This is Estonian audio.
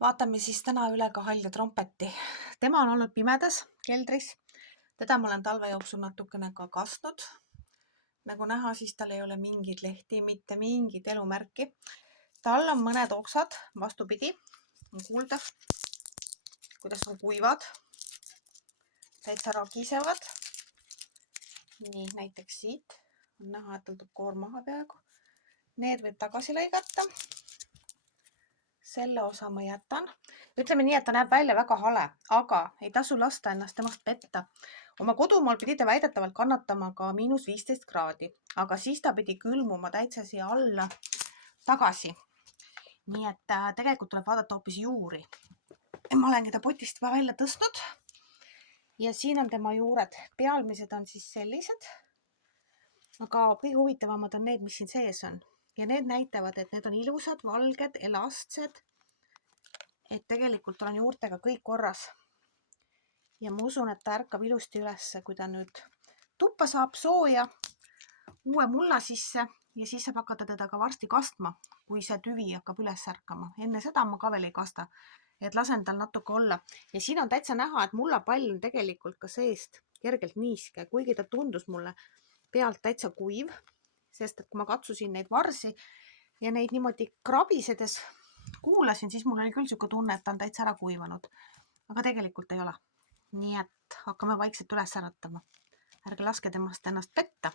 Vaatame siis täna üle ka halja trompeti. Tema on olnud pimedas keldris. Teda ma olen talve jooksul natukene ka kastnud. Nagu näha, siis tal ei ole mingeid lehti, mitte mingit elumärki. Tal on mõned oksad, vastupidi, on kuulda, kuidas on kuivad, täitsa ragisevad. Nii, näiteks siit on näha, et tal tuleb koor maha peaaegu. Need võib tagasi lõigata. Selle osa ma jätan. Ütleme nii, et ta näeb välja väga hale, aga ei tasu lasta ennast temast petta. Oma kodumaal pidi ta väidetavalt kannatama ka -15 kraadi, aga siis ta pidi külmuma täitsa siia alla tagasi. Nii et tegelikult tuleb vaadata hoopis juuri. Ma olengi ta potist välja tõstnud ja siin on tema juured. Pealmised on siis sellised, aga kõige huvitavamad on need, mis siin sees on. Ja need näitavad, et need on ilusad, valged, elastsed. Et tegelikult on juurtega kõik korras. Ja ma usun, et ta ärkab ilusti ülesse, kui ta nüüd tuppa saab sooja uue mulla sisse ja siis saab hakata teda ka varsti kastma, kui see tüvi hakkab üles ärkama. Enne seda ma ka veel ei kasta, et lasen tal natuke olla. Ja siin on täitsa näha, et mullapall on tegelikult ka seest kergelt niiske, kuigi ta tundus mulle pealt täitsa kuiv, sest et kui ma katsusin neid varsi ja neid niimoodi krabisedes kuulasin, siis mul oli küll siuke tunne, et ta on täitsa ära kuivanud, aga tegelikult ei ole. Nii et hakkame vaikselt üles äratama. Ärge laske temast ennast petta.